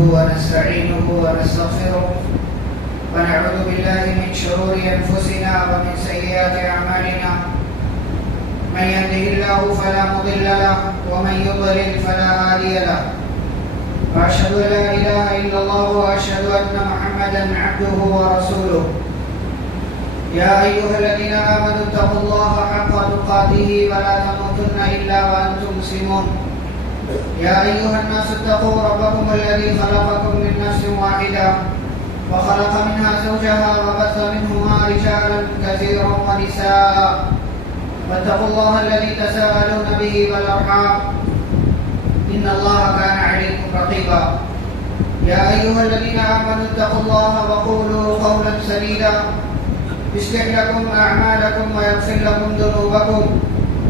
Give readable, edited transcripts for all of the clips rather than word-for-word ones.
ونستعينه ونستغفره ونعوذ بالله من شرور أنفسنا ومن سيئات أعمالنا من يهده الله فلا مضل له ومن يضلل فلا هادي له وأشهد أن لا إله إلا الله وأشهد أن محمدا عبده ورسوله يا أيها الذين آمنوا اتقوا الله حق تقاته ولا تموتن إلا وأنتم مسلمون يا أيها الناس اتقوا ربكم الذي خلقكم من نفس واحدة وخلق منها زوجها وبث منهما رجالا كثيرا ونساء واتقوا الله الذي تساءلون به والأرحام إن الله كان عليكم رقيبا يا أيها الذين آمنوا اتقوا الله وقولوا قولا سديدا يصلح لكم أعمالكم ويغفر لكم ذنوبكم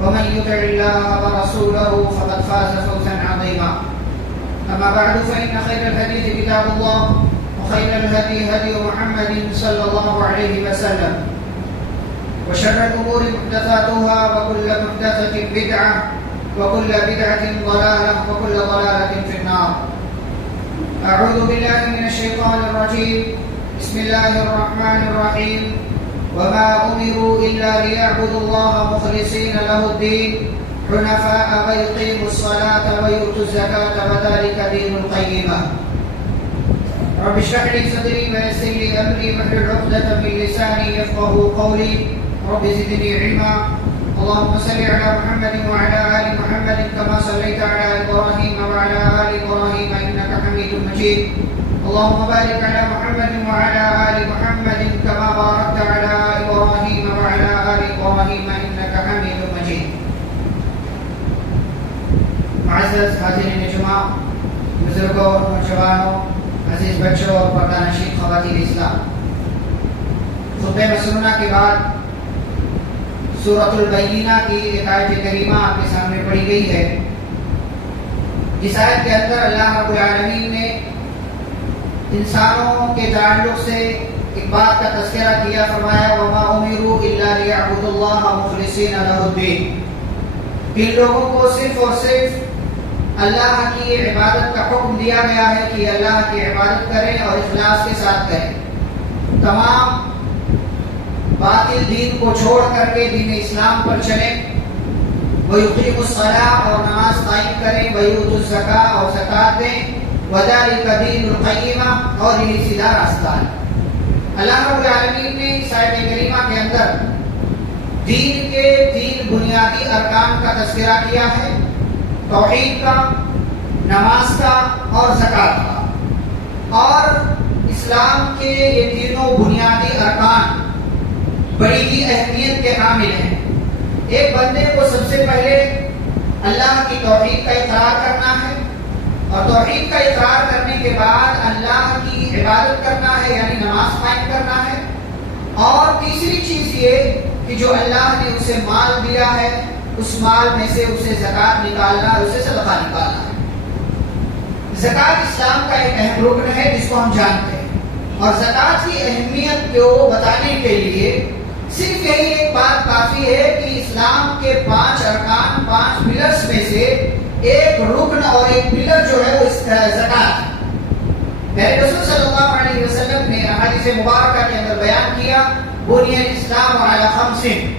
ومن يطع الله ورسوله فقد فاز فوزا عظيما أما بعد فإن خير الحديث كتاب الله وخير الهدي هدي محمد صلى الله عليه وسلم وشر الأمور محدثاتها وكل محدثة بدعة وكل بدعة ضلالة وكل ضلالة في النار. أعوذ بالله من الشيطان الرجيم. بسم الله الرحمن الرحيم. وما أمروا إلا ليعبدوا الله مخلصين له الدين حنفاء ويقيموا الصلاة ويؤتوا الزكاة وذلك دين القيمة. رب اشرح لي صدري ويسر لي أمري واحلل عقدة من لساني يفقهوا قولي رب زدني علما. اللهم صل على محمد وعلى آل محمد كما صليت على إبراهيم وعلى آل إبراهيم إنك حميد مجيد. اللهم بارك على محمد وعلى آل محمد كما باركت على إبراهيم وعلى آل إبراهيم إنك حميد مجيد. معزز حاضرین جمعہ، بزرگوں اور نوجوانوں، عزیز بچوں اور پردہ نشین خواتین اسلام، خطبہ مسنونہ کے بعد سورۃ البینہ کی ایک آیت کریمہ آپ کے سامنے پڑھی گئی ہے، جس آیت کے اندر اللہ رب العالمین نے انسانوں کے تعلق سے ایک بات کا تذکرہ کیا، فرمایا وَمَا أُمِرُوا إِلَّا لِيَعْبُدُوا اللَّهَ مُخْلِصِينَ لَهُ الدِّينَ. ان لوگوں کو صرف اور صرف اللہ کی عبادت کا حکم دیا گیا ہے کہ اللہ کی عبادت کریں اور اخلاص کے ساتھ کریں، تمام باطل دین کو چھوڑ کر کے دین اسلام پر چلیں، وَيُقِيمُوا الصَّلَاةَ اور نماز قائم کریں، وَيُؤْتُوا الزَّكَاةَ اور زکات دیں، وَذَلِكَ دِينُ الْقَيِّمَةِ اور یہی سیدھا راستہ ہے. اللہ رب العالمین نے اس آیت کریمہ کے اندر دین کے 3 بنیادی ارکان کا تذکرہ کیا ہے، توحید کا، نماز کا اور زکات کا. اور اسلام کے یہ تینوں بنیادی ارکان بڑی ہی اہمیت کے حامل ہیں. ایک بندے کو سب سے پہلے اللہ کی توحید کا اقرار کرنا ہے، اور توحید کا اقرار کرنے کے بعد اللہ کی عبادت کرنا ہے، یعنی نماز قائم کرنا ہے. اور تیسری چیز یہ کہ جو اللہ نے اسے مال دیا ہے اس مال میں سے اسے زکات نکالنا ہے، اسے صدقہ نکالنا ہے. زکات اسلام کا ایک اہم رکن ہے جس کو ہم جانتے ہیں، اور زکات کی اہمیت کو بتانے کے لیے صرف یہی ایک بات کافی ہے کہ اسلام کے 5 ارکان، 5 پلرز میں سے ایک رکن اور ایک پلر جو ہے وہ زکات ہے. میرے رسول صلی اللہ علیہ وسلم نے احادیث مبارکہ کے اندر بیان کیا بنی الاسلام علی 5.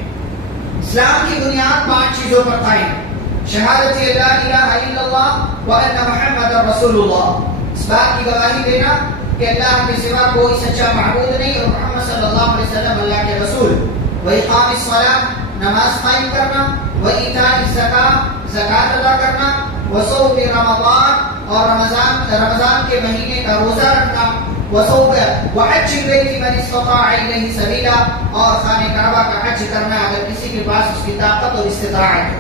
اسلام کی بنیاد 5 چیزوں پر قائم ہے: شہادت لا الہ الا اللہ وان محمد رسول اللہ، اس بات کی گواہی دینا کہ اللہ کے سوا کوئی سچا معبود نہیں اور محمد صلی اللہ علیہ وسلم اللہ کے رسول. وإقام الصلاۃ، نماز قائم کرنا. وإیتاء الزکاۃ، زکات ادا کرنا. وصوم رمضان، اور رمضان کے مہینے کا روزہ رکھنا. وحج البیت من استطاع الیہ سبیلا، اور خانہ کعبہ کا حج کرنا اگر کسی کے پاس اس کی طاقت اور استطاعت ہو.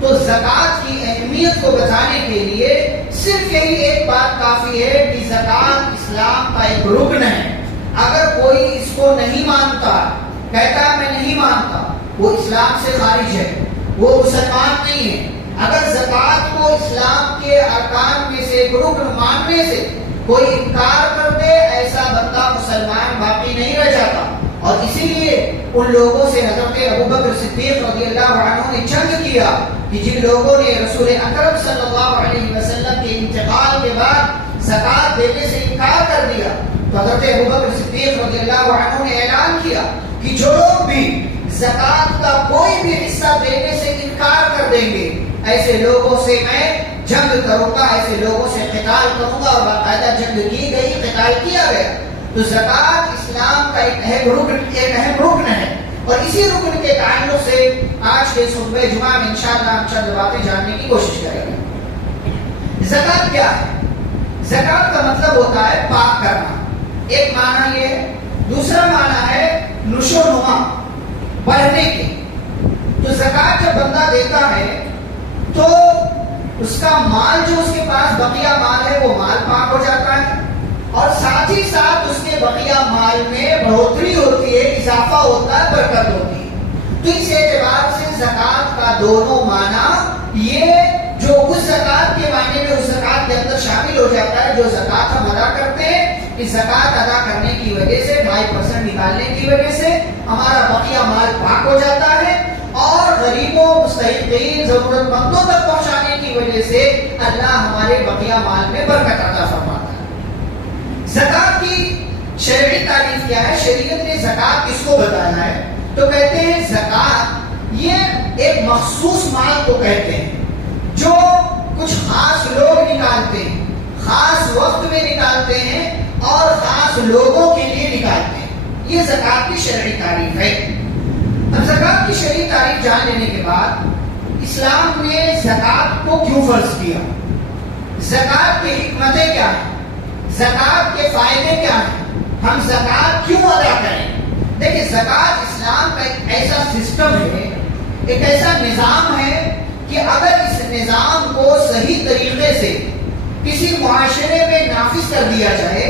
تو زکات کی اہمیت کو بتانے کے لیے صرف یہی ایک بات کافی ہے کہ زکات اسلام کا ایک رکن ہے. اگر کوئی اس کو نہیں مانتا، کہتا میں نہیں مانتا، وہ اسلام سے خارج ہے، وہ مسلمان نہیں ہے. اگر زکات کو اسلام کے ارکان میں سے ایک رکن ماننے سے کوئی انکار کر دے، ایسا بندہ مسلمان باقی نہیں رہ جاتا. اور اسی لیے ان لوگوں سے حضرت ابوبکر صدیق رضی اللہ عنہ نے جنگ کیا کہ جن لوگوں نے رسول اکرم صلی اللہ علیہ وسلم کے انتقال کے بعد زکات دینے سے انکار کر دیا تو حضرت ابوبکر صدیق رضی اللہ عنہ نے اعلان کیا کہ جو لوگ بھی زکات کا کوئی بھی حصہ دینے سے انکار کر دیں گے ایسے لوگوں سے میں جنگ کروں گا، ایسے لوگوں سے قتال کروں گا، اور باقاعدہ جنگ کی گئی، قتال کیا گیا۔ تو زکات اسلام کا ایک اہم رکن ہے، اور اسی رکن کے تعلق سے آج کے خطبہ جمعہ میں انشاءاللہ ہم چند باتیں جاننے کی کوشش کریں گے۔ زکات کیا ہے؟ زکات کا مطلب ہوتا ہے پاک کرنا، ایک معنی یہ ہے، دوسرا معنی ہے نشو و نما، بڑھنے کے۔ تو زکات جب بندہ دیتا ہے تو اس کا مال جو اس کے پاس بقیہ مال ہے وہ مال پاک ہو جاتا ہے، اور ساتھ ہی ساتھ اس کے بقیہ مال میں بڑھوتری ہوتی ہے، اضافہ ہوتا ہے، برکت ہوتی ہے۔ تو اس اعتبار سے زکات کا دونوں معنی یہ جو اس زکات کے معنی میں اس زکات کے اندر شامل ہو جاتا ہے جو زکات ہم ادا کرتے ہیں، اس زکات ادا کرنے کی وجہ سے 2.5% نکالنے کی وجہ سے ہمارا بقیہ مال پاک ہو جاتا ہے، اور غریبوں، مستحقین، ضرورت مندوں تک پہنچانے کی وجہ سے اللہ ہمارے بقیہ مال میں برکت عطا فرماتا ہے۔ زکات کی شرعی تعریف کیا ہے؟ شریعت نے زکات کس کو بتایا ہے؟ تو کہتے ہیں زکات یہ ایک مخصوص مال کو کہتے ہیں جو کچھ خاص لوگ نکالتے ہیں، خاص وقت میں نکالتے ہیں اور خاص لوگوں کے لیے نکالتے ہیں۔ یہ زکات کی شرعی تعریف ہے۔ اب زکات کی شرعی تعریف جان لینے کے بعد اسلام نے زکات کو کیوں فرض کیا، زکات کی حکمتیں کیا ہیں، زکات کے فائدے کیا ہیں، ہم زکات کیوں ادا کریں؟ دیکھیں، زکات اسلام کا ایک ایسا سسٹم ہے، ایک ایسا نظام ہے کہ اگر اس نظام کو صحیح طریقے سے کسی معاشرے میں نافذ کر دیا جائے،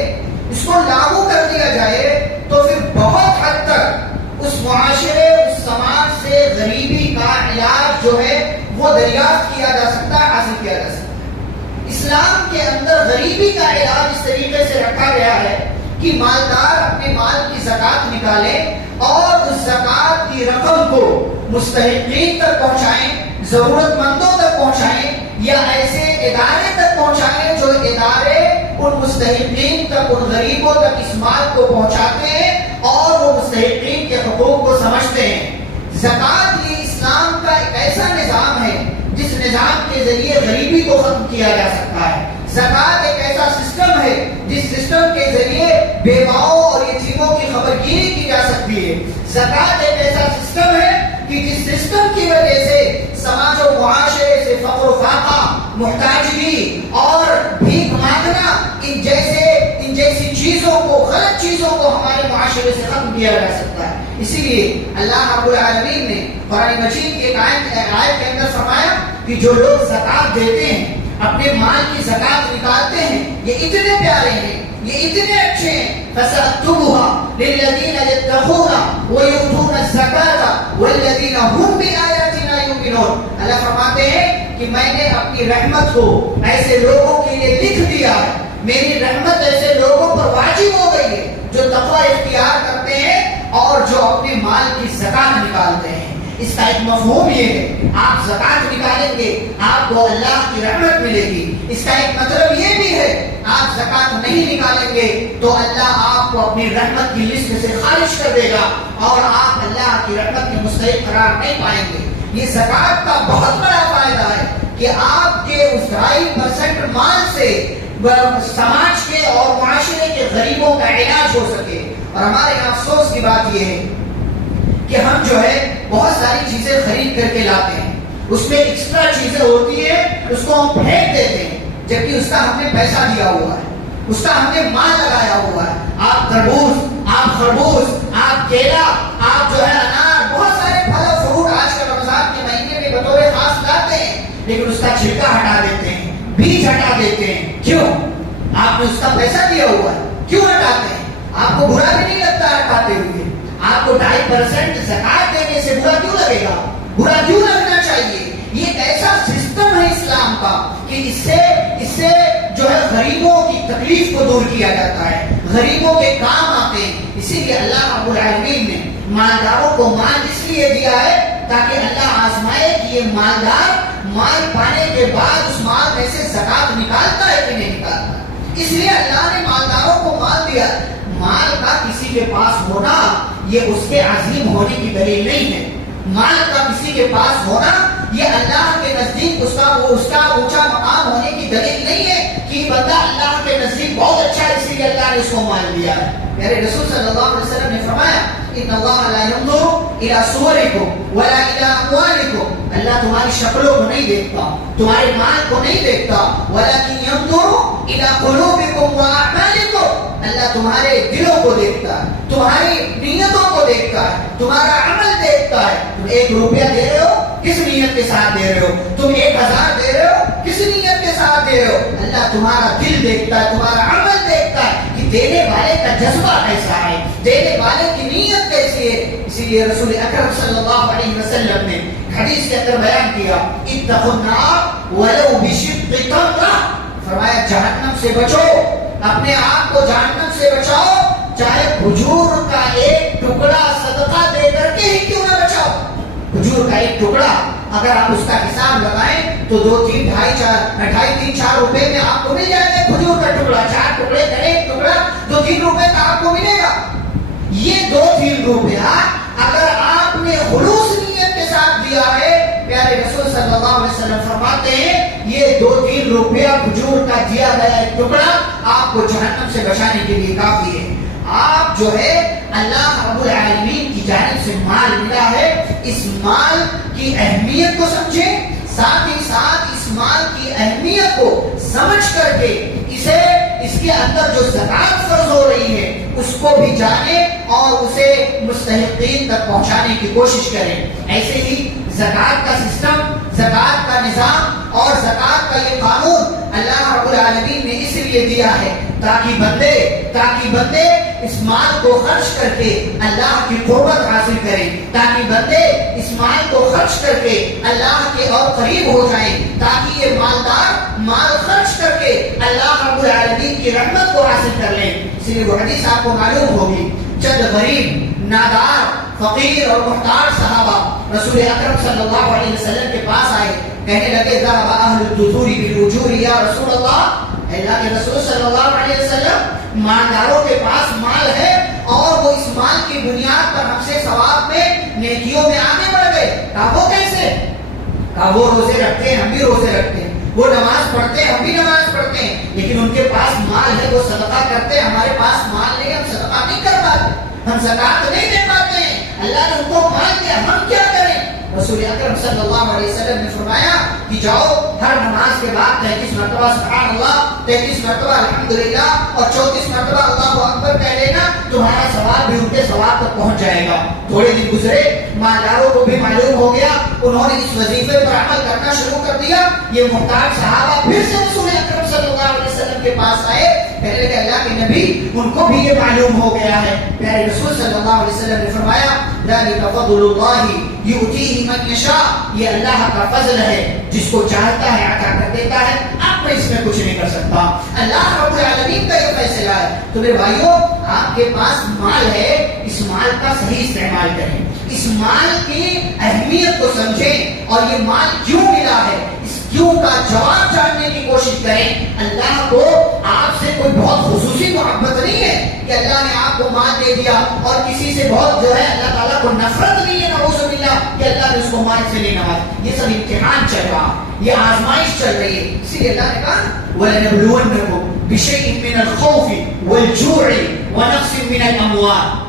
اس کو لاگو کر دیا جائے، تو پھر بہت حد تک اس معاشرے، اس سماج سے غریبی کا علاج جو ہے وہ دریافت کیا جا سکتا ہے، حاصل کیا جا سکتا ہے۔ اسلام کے اندر غریبی کا علاج اس طریقے سے رکھا گیا ہے کہ مالدار اپنے مال کی زکات نکالیں اور اس زکات کی رقم کو مستحقین تک پہنچائیں، ضرورت مندوں تک پہنچائیں، یا ایسے ادارے تک پہنچائیں جو ادارے ان مستحقین تک، ان غریبوں تک اس مال کو پہنچاتے ہیں اور وہ مستحقین کے حقوق کو سمجھتے ہیں۔ زکات یہ اسلام کا ایک ایسا نظام ہے جس نظام کے ذریعے غریبی کو ختم کیا جا سکتا ہے۔ زکات ایک ایسا سسٹم ہے جس سسٹم کے ذریعے بیواؤں اور یتیموں کی خبرگیری کی جا سکتی ہے۔ زکات ایک ایسا سسٹم ہے کہ جس سسٹم کی وجہ سے سماج و معاشرے سے فقر و فاقہ، محتاجگی اور بھیک مانگنا، ان جیسی چیزوں کو، غلط چیزوں کو ہمارے معاشرے سے ختم کیا جا سکتا ہے۔ اسی لیے اللہ رب العالمین نے قرآن مجید کی ایک آیت کے اندر فرمایا کہ جو لوگ زکات دیتے ہیں، اپنے مال کی زکات نکالتے ہیں، یہ اتنے پیارے ہیں، یہ اتنے اچھے ہیں۔ فَسَأَكْتُبُهَا لِلَّذِينَ يَتَّقُونَ وَيُؤْتُونَ الزَّكَاةَ وَالَّذِينَ هُمْ بِآيَاتِنَا يُؤْمِنُونَ۔ اللہ فرماتے ہیں کہ میں نے اپنی رحمت کو ایسے لوگوں کے لیے لکھ دیا ہے، میری رحمت ایسے لوگوں پر واجب ہو گئی ہے جو تقوی اختیار کرتے ہیں اور جو اپنے مال کی زکات نکالتے ہیں۔ اس کا ایک مفہوم یہ ہے، آپ زکات نکالیں گے آپ کو اللہ کی رحمت ملے گی۔ اس کا ایک مطلب یہ بھی ہے، آپ زکات نہیں نکالیں گے تو اللہ آپ کو اپنی رحمت کی لسٹ سے خارج کر دے گا اور آپ اللہ کی رحمت کے مستحق قرار نہیں پائیں گے۔ یہ زکات کا بہت بڑا فائدہ ہے کہ آپ کے اس 2.5% مال سے سماج کے اور معاشرے کے غریبوں کا علاج ہو سکے۔ اور ہمارے یہاں افسوس کی بات یہ ہے کہ ہم جو ہے بہت ساری چیزیں خرید کر کے لاتے ہیں، اس میں ایکسٹرا چیزیں ہوتی ہیں، اس کو ہم پھینک دیتے ہیں، جبکہ اس کا ہم نے پیسہ دیا ہوا ہے، اس کا ہم نے مال لگایا ہوا ہے۔ آپ تربوز، آپ خربوز، آپ کیلا، آپ جو ہے انار، بہت سارے پھل اور فروٹ آج کل رمضان کے مہینے میں بطور خاص لاتے ہیں، لیکن اس کا چھلکا ہٹا دیتے ہیں، بیج ہٹا دیتے ہیں۔ کیوں؟ آپ نے اس کا پیسہ دیا ہوا ہے، کیوں ہٹاتے ہیں؟ آپ کو برا بھی نہیں لگتا ہٹاتے ہوئے؟ آپ کو 2.5% زکات دینے سے برا کیوں لگے گا؟ برا کیوں لگنا چاہیے؟ یہ ایک ایسا سسٹم ہے اسلام کا کہ اس سے جو ہے غریبوں کی تکلیف کو دور کیا جاتا ہے، غریبوں کے کام آتے ہیں۔ اسی لیے اللہ رب العالمین نے مالداروں کو مال اس لیے دیا ہے تاکہ اللہ آزمائے کہ یہ مالدار مال پانے کے بعد اس مال میں سے زکات نکالتا ہے کہ نہیں نکالتا۔ اس لیے اللہ نے مالداروں کو مال دیا. مال کا کسی کے پاس ہونا یہ اس کے عظیم ہونے کی دلیل نہیں ہے. مال کا کسی کے پاس ہونا یہ اللہ کے نزدیک اس کا اونچا مقام ہونے کی دلیل نہیں ہے کہ بندہ اللہ کے نزدیک بہت اچھا ہے اسی لیے اللہ نے اس کو مال دیا ہے. میرے رسول صلی اللہ علیہ وسلم نے فرمایا ان اللہ لا ينظر الى صوركم ولا الى اموالكم. اللہ تمہاری شکلوں کو نہیں دیکھتا, تمہارے مال کو نہیں دیکھتا. ولكن ينظر الى قلوبكم واعمالكم. اللہ تمہارے دلوں کو دیکھتا ہے, تمہاری نیتوں کو دیکھتا ہے, تمہارا عمل دیکھتا ہے. تم 1 روپیہ دے رہے ہو کس نیت کے ساتھ دے رہے ہو, تم 1000 دے رہے ہو کس نیت کے ساتھ دے رہے ہو. اللہ تمہارا دل دیکھتا ہے, تمہارا عمل دیکھتا ہے کہ دینے والے کا جذبہ کیسا ہے, دینے والے کی نیت کیسی ہے. اسی لیے رسول اکرم صلی اللہ علیہ وسلم نے حدیث کے اندر بیان کیا اتقوا النار ولو بشق تمرہ. فرمایا جہنم سے بچو, اپنے آپ کو جہنم سے بچاؤ چاہے کھجور کا ایک ٹکڑا صدقہ دے کر کے ہی کیوں نہ بچاؤ. کھجور کا ایک ٹکڑا اگر آپ اس کا حساب لگائیں تو 2-3 2.5 4 روپے میں آپ کو مل جائے گا. کھجور کا ٹکڑا 4 ٹکڑے کا ایک ٹکڑا 2-3 روپے کا آپ کو ملے گا. یہ 2-3 روپیہ اگر آپ نے خلوص نیت کے ساتھ دیا ہے, پیارے رسول صلی اللہ علیہ وسلم فرماتے ہیں یہ 2-3 روپیہ کھجور کا دیا گیا ایک ٹکڑا آپ کو جہنم سے بچانے کے لیے کافی ہے. آپ جو ہے اللہ رب العالمین کی جانب سے مال ملا ہے, اس مال کی اہمیت کو سمجھیں, ساتھ ہی ساتھ اس مال کی اہمیت کو سمجھ کر کے اس کے اندر جو زکات فرض ہو رہی ہے اس کو بھی جانیں اور اسے مستحقین تک پہنچانے کی کوشش کریں. ایسے ہی زکات کا سسٹم, زکات کا نظام اور زکات کا یہ قانون اللہ رب العالمین نے اس لیے دیا ہے تاکہ بندے اس مال کو خرچ کر کے اللہ کی قربت حاصل کریں, تاکہ بندے اس مال کو خرچ کر کے اللہ کے اور قریب ہو جائیں, تاکہ یہ مالدار مال خرچ کر کے اللہ رب العالمین کی رحمت کو حاصل کر لیں. اس لیے وہ حدیث آپ کو معلوم ہوگی, چند غریب, نادار, فقیر اور محتاج صحابہ رسول اکرم صلی اللہ علیہ وسلم کے پاس آئے, کہنے لگے ذهب اهل الدثور بالاجور یا رسول اللہ. اللہ کے رسول صلی اللہ علیہ وسلم مالداروں کے پاس مال ہے اور وہ اس مال کی بنیاد پر ہم سے ثواب میں نیکیوں میں آگے بڑھ گئے. کہا وہ کیسے؟ کہا وہ روزے رکھتے ہیں ہم بھی روزے رکھتے ہیں, وہ نماز پڑھتے ہیں ہم بھی نماز پڑھتے ہیں, لیکن ان کے پاس مال ہے وہ صدقہ کرتے ہیں, ہمارے پاس مال نہیں ہم صدقہ نہیں کر پاتے, ہم زکات نہیں دے پاتے ہیں. اللہ نے ان کو مال دیا, ہم کیا کریں؟ رسول اکرم صلی اللہ علیہ وسلم نے فرمایا کہ جاؤ ہر نماز کے بعد 33 مرتبہ سبحان اللہ, 33 مرتبہ الحمدللہ اور 34 مرتبہ اللہ اکبر کہہ لینا, تمہارا ثواب بھی ان کے ثواب تک پہنچ جائے گا. تھوڑے دن گزرے, مالداروں کو بھی معلوم ہو گیا, انہوں نے اس وظیفے پر عمل کرنا شروع کر دیا. یہ محتاج صحابہ پھر سے رسول اکرم صلی اللہ علیہ وسلم کے پاس آئے, کہنے لگے اللہ کے نبی ان کو بھی یہ معلوم ہو گیا ہے. پیارے رسول صلی اللہ علیہ وسلم نے فرمایا ذالک فضل اللہ یؤتیہ من یشاء, یہ اللہ کا فضل ہے, جس کو چاہتا ہے عطا کر دیتا ہے, آپ میں اس میں کچھ نہیں کر سکتا. اللہ رب العالمین کا یہ فیصلہ ہے. تو میرے بھائیوں, آپ کے پاس مال ہے, اس مال کا صحیح استعمال کریں, اس مال کی اہمیت کو سمجھیں اور یہ مال کیوں ملا ہے اس کیوں کا جواب جاننے کی کوشش کریں. اللہ کو آپ سے کوئی بہت خصوصی محبت نہیں ہے کہ اللہ نے آپ کو مال دے دیا اور کسی سے بہت جو ہے اللہ تعالیٰ کو نفرت نہیں ہے نعوذ باللہ کہ اللہ نے اس کو مال سے نہیں نوازا. یہ سب امتحان چل رہا, یہ آزمائش چل رہی ہے. اسی لیے اللہ نے کہا وَلَنَبْلُوَنَّكُمْ بِشَيْءٍ مِّنَ الْخَوْفِ وَالْجُوعِ وَنَقْصٍ مِّنَ الْأَمْوَالِ.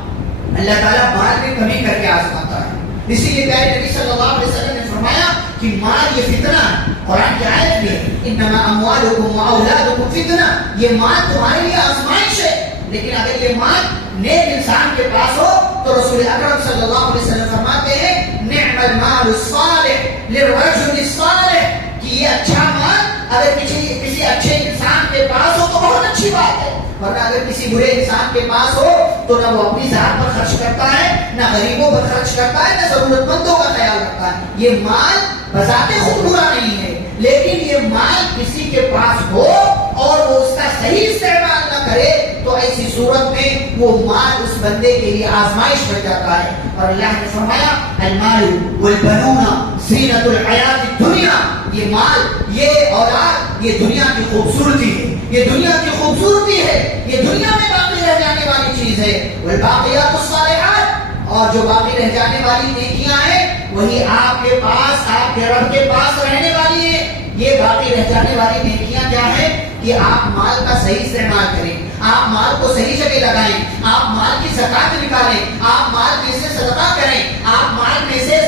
اللہ تعالیٰ مال میں کمی کر کے آزماتا ہے. اسی لیے پیارے نبی صلی اللہ علیہ وسلم نے فرمایا کہ مال یہ فتنہ ہے. قرآن کی آیت میں انما اموالکم واولادکم فتنہ, یہ مال تمہارے لیے آزمائش ہے. لیکن اگر یہ مال نیک انسان کے پاس ہو تو رسول اکرم صلی اللہ علیہ وسلم فرماتے ہیں نعم المال الصالح للرجل الصالح, کہ یہ اچھا مال اگر کسی اچھے انسان کے پاس ہو تو بہت اچھی بات ہے, ورنہ اگر کسی برے انسان کے پاس ہو تو نہ وہ اپنی ذات پر خرچ کرتا ہے, نہ غریبوں پر خرچ کرتا ہے, نہ ضرورت مندوں کا خیال رکھتا ہے. یہ مال بذات خود برا نہیں ہے, لیکن یہ مال کسی کے پاس ہو اور وہ اس کا صحیح استعمال نہ کرے تو ایسی صورت میں وہ مال اس بندے کے لیے آزمائش بن جاتا ہے. اور اللہ نے فرمایا المال والبنون زینت الحیات الدنیا، یہ مال، یہ اولاد، یہ دنیا کی خوبصورتی ہے، یہ دنیا کی خوبصورتی ہے، یہ دنیا میں باقی رہ جانے والی چیز ہے۔ والباقیات الصالحات، اور جو باقی رہ جانے والی نیکیاں ہیں وہی آپ کے پاس، آپ کے رب کے پاس رہنے والی ہیں۔ یہ باقی رہ جانے والی نیکیاں کیا ہیں کہ آپ مال کا صحیح استعمال کریں، آپ مال کو صحیح جگہ لگائیں، آپ مال کی زکات نکالیں، آپ مال میں سے صدقہ کریں، آپ مال میں سے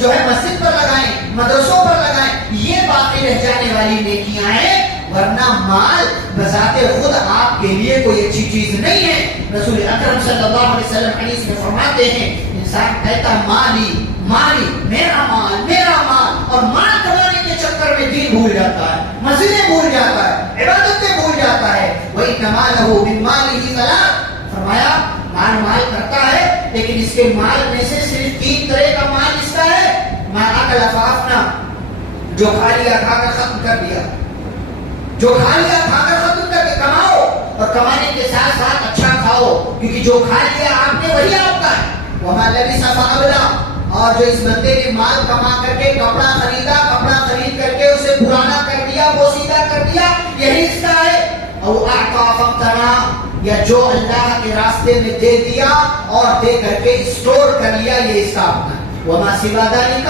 جو ہے مسجد پر لگائیں، مدرسوں پر لگائیں، یہ باقی رہ جانے والی نیکیاں ہیں۔ ورنہ مال بذات خود آپ کے لیے کوئی اچھی چیز نہیں ہے۔ رسول اکرم صلی اللہ علیہ وسلم حدیث میں فرماتے ہیں انسان کہتا مالی مالی، میرا مال، اور مال کمانے کے چکر میں دین بھول جاتا ہے، مسجدیں بھول جاتا ہے، عبادتیں بھول جاتا ہے۔ وَإِنَّ مَالَهُ مِن مَالِهِ ثَلَاثٌ، فرمایا مال کرتا ہے لیکن اس کے مال میں سے صرف 3 طرح کا مال اس کا ہے۔ مَا أَكَلَ فَأَفْنَىٰ، جو کھا لیا کھا کر ختم کر دیا، جو کھا لیا کھا کر ختم کر کے کماؤ، اور کمانے کے ساتھ ساتھ اچھا کھاؤ، کیونکہ جو کھا لیا آپ نے وہی آپ کا ہے۔ وَمَا لَبِسَ فَأَبْلَىٰ، اور جو اس بندے نے مال کما کر کے کپڑا خریدا، کپڑا خرید کر کے اسے پرانا کر دیا، بوسیدہ کر دیا، یہی اس کا ہے۔ او اعطى فاقتنى، یا جو اللہ کے راستے میں دے دیا اور دے کر کے اسٹور کر لیا، یہ اس کا اپنا۔ وما سوا ذلك،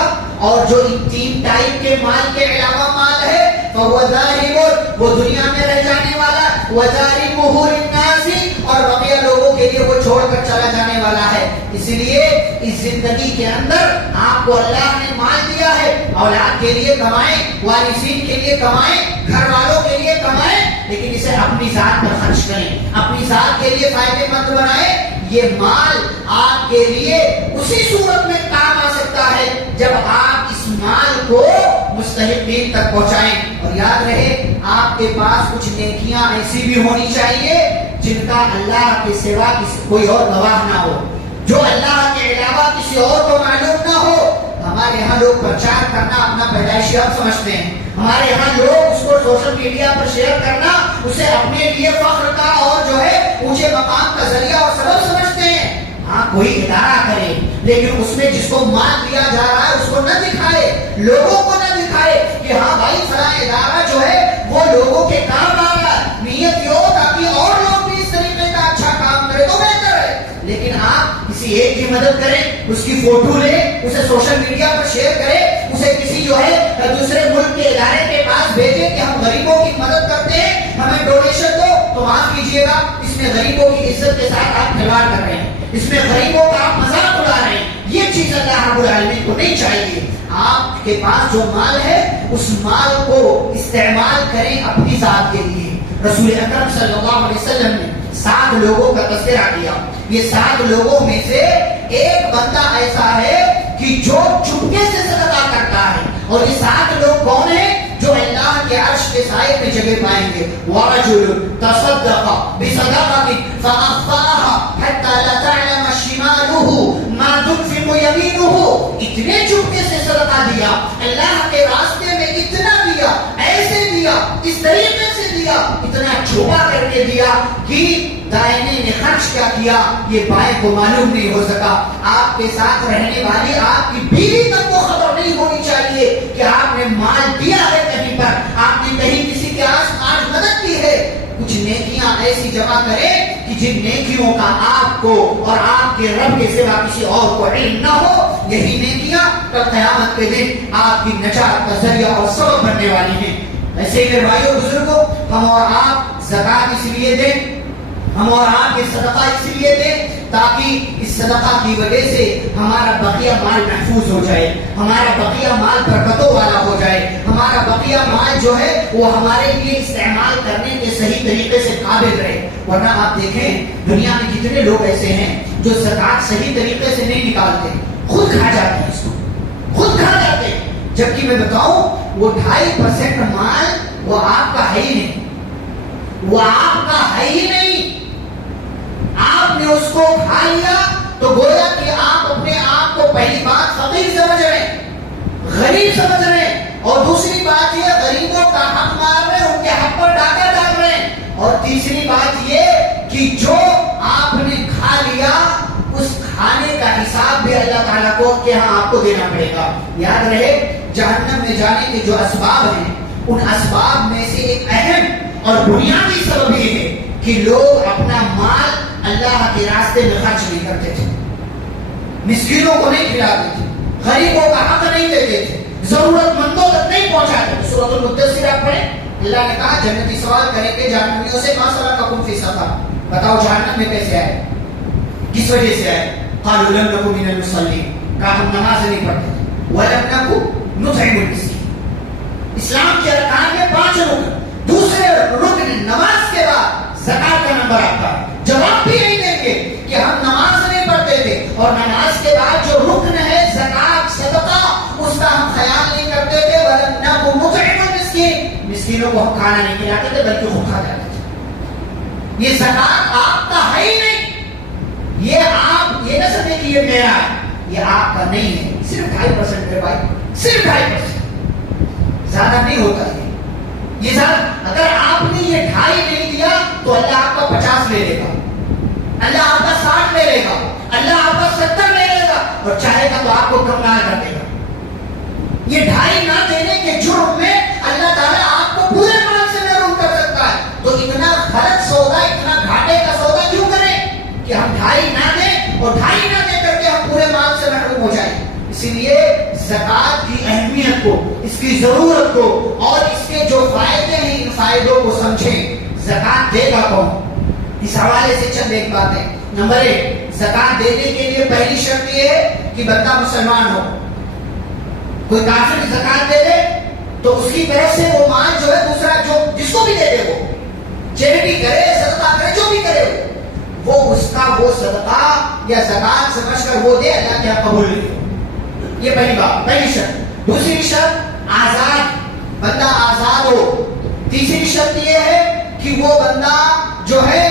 اور جو ان 3 ٹائپ کے مال کے علاوہ مال ہے فهو ذاهب، وہ دنیا میں رہ جانے والا، وذاربه للناس، اور بقیہ لوگوں کے لیے وہ چھوڑ کر چلا جانے والا ہے۔ اس لیے اس زندگی کے اندر آپ کو اللہ نے مال دیا ہے، اولاد کے لیے کمائیں، وارثین کے لیے کمائیں، گھر والوں کے لیے کمائیں، لیکن اسے اپنی ذات پر خرچ کریں، اپنی ذات کے لیے فائدہ مند بنائیں۔ یہ مال آپ کے لیے اسی صورت میں کام آ سکتا ہے جب آپ اس مال کو مستحقین تک پہنچائیں۔ اور یاد رہے آپ کے پاس کچھ نیکیاں ایسی بھی ہونی چاہیے جن کا اللہ کے سوا کوئی اور گواہ نہ ہو، جو اللہ کے علاوہ کسی اور کو معلوم نہ ہو۔ ہمارے یہاں لوگ پرچار کرنا اپنا پیدائشی حق سمجھتے ہیں، ہمارے یہاں لوگ اس کو سوشل میڈیا پر شیئر کرنا اسے اپنے لیے فخر کا اور جو ہے اونچے مقام کا ذریعہ اور سبب سمجھتے ہیں۔ ہاں کوئی ادارہ کرے لیکن اس میں جس کو مال دیا جا رہا ہے اس کو نہ دکھائے، لوگوں کو نہ دکھائے کہ ہاں بھائی فلاں ادارہ جو ہے وہ لوگوں کے کام آ رہا ہے، نیت یہ ہو تاکہ اور لوگ بھی اس طریقے کا اچھا کام کرے تو بہتر ہے۔ لیکن آپ کسی ایک کی مدد کریں، اس کی فوٹو لیں، اسے سوشل میڈیا پر شیئر کریں، اسے کسی جو ہے دوسرے ملک کے ادارے کے پاس بھیجیں کہ ہم غریبوں کی مدد کرتے ہیں، ہمیں ڈونیشن دو، تو معاف کیجیے گا اس میں غریبوں کی عزت کے ساتھ آپ کھلواڑ کر رہے ہیں، اس میں غریبوں کا آپ مذاق اڑا رہے ہیں۔ یہ چیز اللہ رب العالمین کو نہیں چاہیے۔ آپ کے پاس جو مال ہے اس مال کو استعمال کریں اپنی ذات کے لیے۔ رسول اکرم صلی اللہ علیہ وسلم نے 7 لوگوں کا تذکرہ کیا۔ یہ 7 لوگوں میں سے ایک بندہ ایسا ہے کہ جو چپکے سے صدقہ کرتا ہے، اور یہ 7 لوگ کون ہیں جو اللہ کے عرش کے سائے میں جگہ پائیں گے؟ وَرَجُلٌ تَصَدَّقَ بِصَدَقَةٍ فَأَخْفَاهَا حَتَّى لَا تَعْلَمَ شِمَالُهُ مَا تُنْفِقُ يَمِينُهُ، اتنے چپکے سے صدقہ دیا، اللہ کے راستے میں اتنا دیا، ایسے دیا، اس طریقے سے دیا، اتنا چھپا کر کے دیا کہ دائنے نے خرچ کیا کیا یہ بائیں کو معلوم نہیں ہو سکا۔ آپ کے ساتھ رہنے والی آپ کی بیوی تک کو خبر نہیں ہونی چاہیے کہ آپ نے مال دیا ہے کہیں پر، آپ نے کہیں کسی کے آس پاس مدد کی ہے۔ کچھ نیکیاں ایسی جمع کریں کہ جن نیکیوں کا آپ کو اور آپ کے رب کے سوا کسی اور کو علم نہ ہو۔ یہی نیکیاں کل قیامت کے دن آپ کی نجات کا ذریعہ اور سبب بننے والی ہیں۔ ایسے میرے بھائیوں بزرگوں، ہم اور آپ زکات اس لیے دیں، ہم اور آپ یہ صدقہ اس لیے دیں تاکہ اس صدقہ کی وجہ سے ہمارا بقیہ مال محفوظ ہو جائے، ہمارا بقیہ مال برکتوں والا ہو جائے، ہمارا بقیہ مال جو ہے وہ ہمارے لیے استعمال کرنے کے صحیح طریقے سے قابل رہے۔ ورنہ آپ دیکھیں دنیا میں کتنے لوگ ایسے ہیں جو زکات صحیح طریقے سے نہیں نکالتے، خود کھا جاتے ہیں، اس کو خود کھا جاتے ہیں، جبکہ میں بتاؤں وہ 2.5% مال وہ آپ کا ہے ہی نہیں، وہ آپ کا ہے ہی نہیں۔ آپ نے اس کو کھا لیا تو گویا کہ آپ اپنے آپ کو پہلی بات فقیر سمجھ رہے ہیں، غریب سمجھ رہے ہیں، اور دوسری بات یہ غریبوں کا حق مار رہے ہیں، ان کے حق پر ڈاکہ ڈال رہے ہیں، اور تیسری بات یہ کہ جو آپ نے کھا لیا اس کھانے کا حساب بھی اللہ تعالیٰ کو کہ ہاں آپ کو دینا پڑے گا. یاد رہے جہنم میں جانے کے جو اسباب ہیں ان اسباب میں سے ایک اہم اور بنیادی سبب یہ ہے کہ لوگ اپنا مال اللہ کے راستے میں خرچ نہیں کرتے تھے, مسکینوں کو نہیں کھلاتے تھے, غریبوں کا حق نہیں دیتے تھے, ضرورت مندوں تک نہیں پہنچاتے تھے. سورۃ المدثر آپ پڑھیں, اللہ نے کہا جنتی سوال کریں گے جہنمیوں سے ما سلککم فی سقر, بتاؤ جہنم میں کیسے آئے, کس وجہ سے آئے؟ قالوا لم نکن من المصلین, کہا ہم نماز نہیں پڑھتے تھے, ولم نکن نطعم المسکین. اسلام کے ارکان میں 5 رکن, دوسرے رکن نماز کے بعد زکات کا نمبر آتا ہے. جواب بھی یہی دیں گے کہ ہم نماز نہیں پڑھتے تھے اور نماز کے بعد جو رکن ہے زکات صدقہ اس کا ہم خیال نہیں کرتے تھے. ولم نکن نطعم المسکین, مسکینوں کو ہم کھانا نہیں کھلاتے تھے بلکہ خود کھا جاتے تھے. یہ زکات آپ کا ہے ہی نہیں, یہ آپ یہ نہ سمجھیں کہ یہ میرا ہے, یہ آپ کا نہیں ہے. صرف 2.5% میرے بھائی, صرف 2.5%, زیادہ نہیں ہوتا یہ زیادہ. اگر آپ نے یہ 2.5 نہیں دیا تو اللہ آپ کا 50 لے لے گا, اللہ آپ کا 60 لے لے گا, اللہ آپ کا 70 لے لے گا, اور چاہے گا تو آپ کو کمال کر دے گا. یہ 2.5 نہ دینے کے جرم میں اللہ تعالیٰ آپ کو پورے مال سے محروم کر سکتا ہے. تو اتنا غلط سودا, اتنا گھاٹے کا سودا کیوں کریں کہ ہم 2.5 نہ دیں اور 2.5 نہ دے کر کے ہم پورے مال سے محروم ہو جائیں. اسی لیے زکات کی اہمیت کو, اس کی ضرورت کو اور اس کے جو فائدے ہیں ان فائدوں کو سمجھیں. زکات دے گا کون, اس حوالے سے چند ایک باتیں. نمبر 1, زکات دینے کے لیے پہلی شرط یہ ہے کہ بندہ مسلمان ہو. کوئی کافر زکات دے دے تو اس کی طرف سے وہ مال جو ہے دوسرا جو جس کو بھی دے دے, وہ چیریٹی کرے, صدقہ کرے, جو بھی کرے, وہ اس کا وہ صدقہ یا زکات سمجھ کر وہ دے, اللہ کے یہاں قبول نہیں ہو. یہ پہلی بات, پہلی شرط. دوسری شرط آزاد, بندہ آزاد ہو. تیسری شرط یہ ہے کہ وہ بندہ جو ہے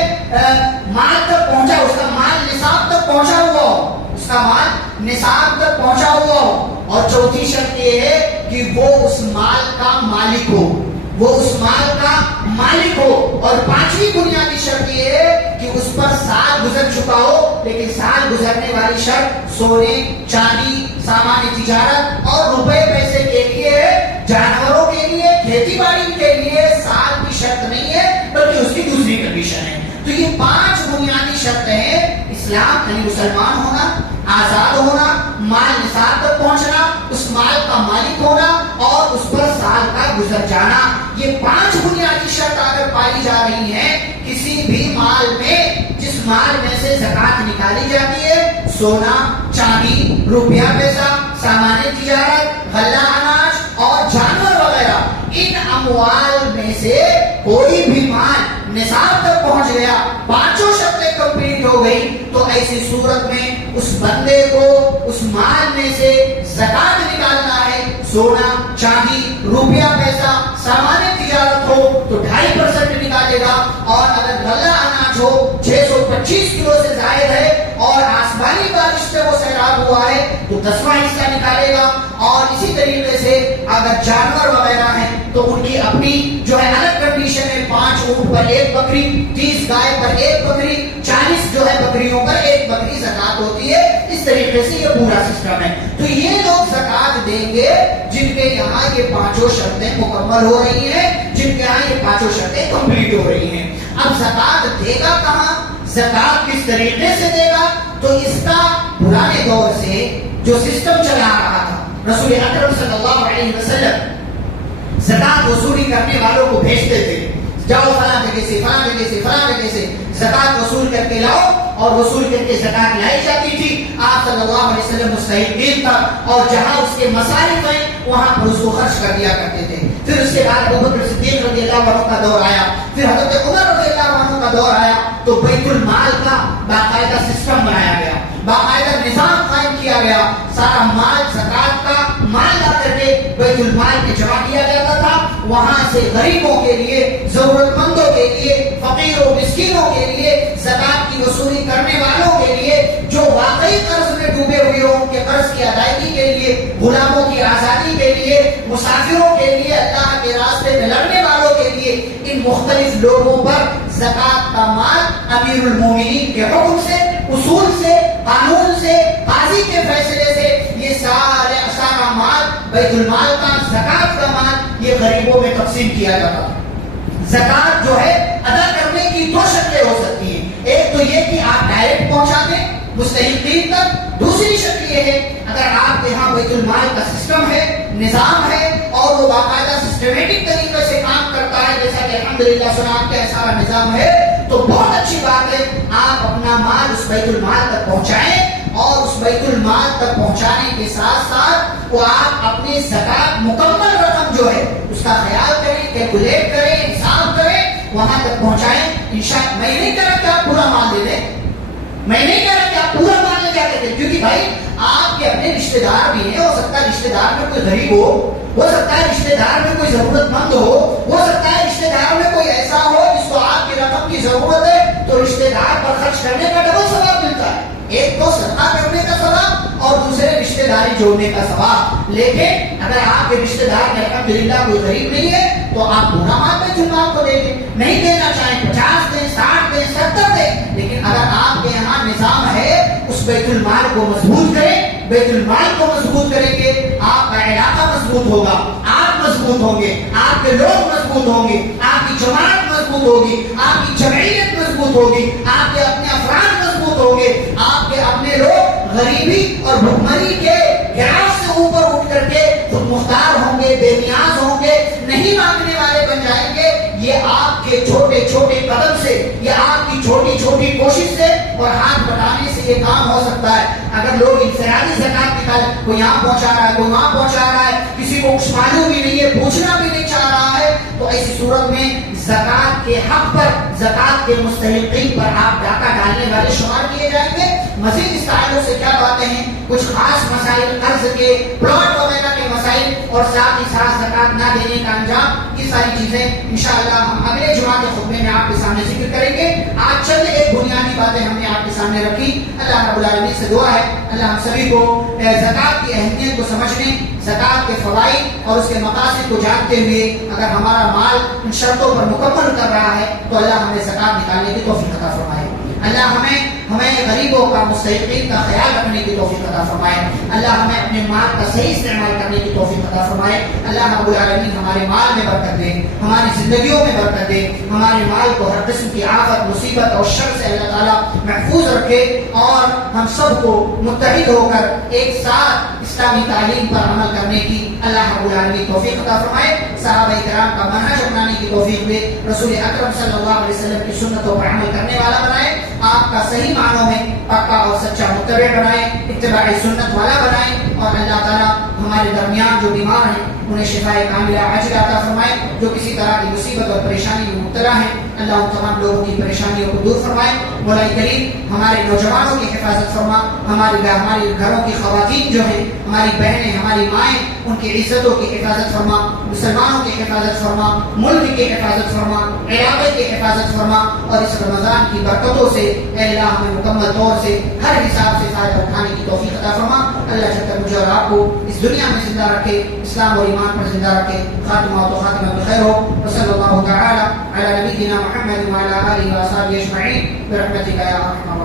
مال تک پہنچا, اس کا مال نصاب تک پہنچا ہوا ہو, اس کا مال نصاب تک پہنچا ہوا ہو. اور چوتھی شرط یہ ہے کہ وہ اس مال کا مالک ہو, وہ اس مال کا مالک ہو. اور 5ویں بنیادی شرط یہ ہے کہ اس پر سال گزر چکا ہو, لیکن سال گزرنے والی شرط سونے, چاندی, سامان تجارت اور روپے پیسے کے لیے, جانوروں کے لیے, کھیتی باڑی کے لیے سال کی شرط نہیں ہے بلکہ اس کی دوسری کنڈیشن ہے. تو یہ 5 بنیادی شرطیں ہیں اسلام, یعنی مسلمان ہونا, آزاد ہونا, مال نصاب تک پہنچنا, اس مال کا مالک ہونا اور اس پر سال کا گزر جانا. یہ 5 بنیادی شرط اگر پائی جا رہی ہیں کسی بھی مال میں, جس مال میں سے زکات نکالی جاتی ہے, سونا, چاندی, روپیہ پیسہ, سامان تجارت, غلہ اناج اور جانور وغیرہ, ان اموال میں سے کوئی بھی مال نصاب تک پہنچ گیا, 5 شرطیں کمپلیٹ ہو گئی, تو ایسی صورت میں اس بندے کو اس مال میں سے زکات نکالنا ہے. سونا, چاندی, روپیہ پیسہ, سامان تجارت ہو تو 2.5% نکالے گا, اور اگر غلہ اناج ہو 625 کلو سے زائد ہے اور آسمانی بارش سے وہ سیلاب ہوا ہے تو 10واں حصہ نکالے گا. اور اسی طریقے سے اگر جانور وغیرہ ہیں تو ان کی اپنی جو ہے الگ کنڈیشن ہے, 5 اونٹ پر 1 بکری, 30 گائے پر 1 بکری, 40 جو ہے بکریوں پر 1 بکری زکات ہوتی ہے. اس طریقے سے یہ پورا سسٹم ہے. تو یہ لوگ زکات دیں گے جن کے یہاں یہ 5 شرطیں مکمل ہو رہی ہیں, جن کے یہاں یہ 5 شرطیں کمپلیٹ ہو رہی ہیں. اب زکات دے گا کہاں, زکات کس طریقے سے دے گا؟ تو اس کا پرانے دور سے جو سسٹم چلا رہا تھا, رسول اکرم صلی اللہ علیہ وسلم زکات وصولی کرنے والوں کو بھیجتے تھے, جاؤ فلاں جگہ سے, فلاں جگہ سے, فلاں جگہ سے زکات وصول کر کے لاؤ, اور وصول کر کے زکات لائی جاتی تھی. آپ صلی اللہ علیہ وسلم مستحقین تھا, اور جہاں اس کے مصارف ہیں وہاں پر اس کو خرچ کر دیا کرتے تھے. پھر اس کے بعد ابوبکر صدیق رضی اللہ عنہ کا دور آیا, پھر حضرت عمر رضی اللہ عنہ کا دور آیا, تو بیت المال کا باقاعدہ سسٹم بنایا گیا, باقاعدہ نظام قائم کیا گیا. سارا مال زکات کا مال لا کر کے بیت المال میں جمع کیا جاتا تھا. وہاں سے غریبوں کے لیے, ضرورت مندوں کے لیے, فقیروں مسکینوں کے لیے, زکات کی وصولی کرنے والوں کے لیے, جو واقعی قرض میں ڈوبے ہوئے ہوں ان کے قرض کی ادائیگی کے لیے, غلاموں کی آزادی کے لیے, مسافروں کے لیے, اللہ کے راستے میں لڑنے والوں کے لیے, ان مختلف لوگوں پر زکات کا مال امیر المومنین کے حکم سے اصول سے، قانون سے، قاضی کے فیصلے سے یہ سارا مال بیت المال کا، زکات کا مال یہ غریبوں میں تقسیم کیا جاتا تھا۔ زکات جو ہے ادا کرنے کی دو شکلیں ہو سکتی ہیں، ایک تو یہ کہ آپ ڈائریکٹ پہنچا دیں مستحقین تک، دوسری شکل یہ ہے اگر آپ کے یہاں بیت المال کا سسٹم ہے، نظام ہے اور وہ باقاعدہ سسٹمیٹک طریقے سے کام کرتا ہے، جیسا کہ الحمدللہ سنا آپ کے سارا نظام ہے، تو بہت اچھی بات ہے، آپ اپنا مال اس بیت المال تک پہنچائیں اور اس بیت المال تک پہنچانے کے ساتھ ساتھ وہ آپ اپنی زکات مکمل رقم جو ہے اس کا خیال کریں، کیلکولیٹ کریں، حساب کریں، وہاں تک پہنچائیں۔ انشاءاللہ میں نہیں کہہ رہا کہ آپ پورا مال دے دیں، میں نہیں کہہ رہا کہ آپ پورا مال لے جا کے دیں، کیونکہ بھائی آپ کے اپنے رشتے دار بھی ہیں، ہو سکتا ہے رشتے دار میں کوئی غریب ہو سکتا ہے رشتے دار میں کوئی ضرورت مند ہو سکتا ہے رشتے دار میں کوئی ایسا ہو جس کو آپ کی رقم کی ضرورت ہے، تو رشتے دار پر خرچ کرنے کا ڈبل ثواب ملتا ہے، ایک تو صدقہ کرنے کا ثواب اور دوسرے رشتے داری جوڑنے کا ثواب۔ لیکن اگر آپ کے رشتے دار میں الحمدللہ کوئی غریب نہیں ہے تو آپ پورا مال بیت المال کو دے دیں، نہیں دینا چاہیں 50 دیں، 60 دیں، 70 دیں، لیکن اگر آپ کے یہاں نظام ہے اس بیت المال کو مضبوط کریں، بیت المال کو مضبوط کریں گے، آپ کا علاقہ مضبوط ہوگا، آپ مضبوط ہوں گے، آپ کے لوگ مضبوط ہوں گے، آپ کی جماعت مضبوط ہوگی، آپ کی جمعیت مضبوط ہوگی، آپ کے اپنے افراد مضبوط ہوں گے، آپ کے اپنے لوگ غریبی اور بھوکمری کے گراف سے اوپر اٹھ کر کے خود مختار ہوں گے، بے نیاز ہوں گے، نہیں مانگنے والے بن جائیں گے۔ یہ آپ کے چھوٹے چھوٹے قدم سے، یہ آپ کی چھوٹی چھوٹی کوشش سے اور ہاتھ بٹانے سے یہ کام ہو سکتا ہے۔ اگر لوگ انفرادی زکات نکال، کوئی یہاں پہنچا رہا ہے، کوئی وہاں پہنچا رہا ہے، کسی کو کچھ معلوم بھی نہیں ہے، پوچھنا بھی نہیں چاہ رہا ہے، تو ایسی صورت میں زکات کے حق پر، زکات کے مستحقین پر آپ ڈاکہ ڈالنے والے شمار کیے جائیں گے۔ مزید اس تعلق سے کیا باتیں ہیں، کچھ خاص مسائل، قرض کے، پلاٹ وغیرہ کے مسائل اور ساتھ ہی ساتھ زکات نہ دینے کا انجام، یہ ساری چیزیں انشاءاللہ ہم اگلے جمعہ کے خطبے میں آپ کے سامنے ذکر کریں گے۔ آج چند ایک بنیادی باتیں ہم نے آپ کے سامنے رکھی۔ اللہ رب العالمین سے دعا ہے اللہ ہم سبھی کو زکات کی اہمیت کو سمجھنے، زکات کے فوائد اور اس کے مقاصد کو جانتے ہوئے اگر ہمارا مال ان شرطوں پر مکمل کر رہا ہے تو اللہ ہمیں زکات نکالنے کی توفیق عطا فرمائے۔ اللہ ہمیں غریبوں کا، مستحقین کا خیال رکھنے کی توفیق عطا فرمائے۔ اللہ ہمیں اپنے مال کا صحیح استعمال کرنے کی توفیق عطا فرمائے۔ اللہ رب العالمین ہمارے مال میں برکت دے، ہماری زندگیوں میں برکت دے، ہمارے مال کو ہر قسم کی آفت، مصیبت اور شر سے اللہ تعالیٰ محفوظ رکھے اور ہم سب کو متحد ہو کر ایک ساتھ اسلامی تعلیم پر عمل کرنے کی اللہ رب العالمین توفیق عطا فرمائے۔ صحابہ کرام کا منہج اپنانے کی توفیق دے، رسول اکرم صلی اللہ علیہ وسلم کی سنتوں پر عمل کرنے والا بنائے، آپ کا صحیح معنوں میں پکا اور سچا متبع بنائے، اتباع سنت والا بنائے، اور اللہ تعالیٰ ہمارے درمیان جو بیمار ہیں انہیں شفاء کاملہ عاجلہ عطا فرمائے، جو کسی طرح کی مصیبت اور پریشانی میں مبتلا ہیں اللہ ان تمام لوگوں کی پریشانیوں کو دور فرمائے۔ مولا کریم ہمارے نوجوانوں کی حفاظت فرما، ہمارے گھروں کی خواتین جو ہیں، ہماری بہنیں، ہماری مائیں، ان کی عزتوں کی حفاظت فرما، مسلمانوں کی حفاظت فرما، ملک کی حفاظت فرما، علاقے کی حفاظت فرما، اور اس رمضان کی برکتوں سے اے اللہ ہمیں مکمل طور سے ہر حساب سے فائدہ اٹھانے کی توفیق عطا فرما۔ اللہ جب تک مجھے اور آپ کو اس دنیا میں زندہ رکھے، اسلام اور ایمان پر زندہ رکھے، خاتمہ و خاتمہ بخیر ہو۔ وصلی اللہ تعالی علی نبینا محمد وعلی آلہ وصحبہ اجمعین برحمتک یا ارحم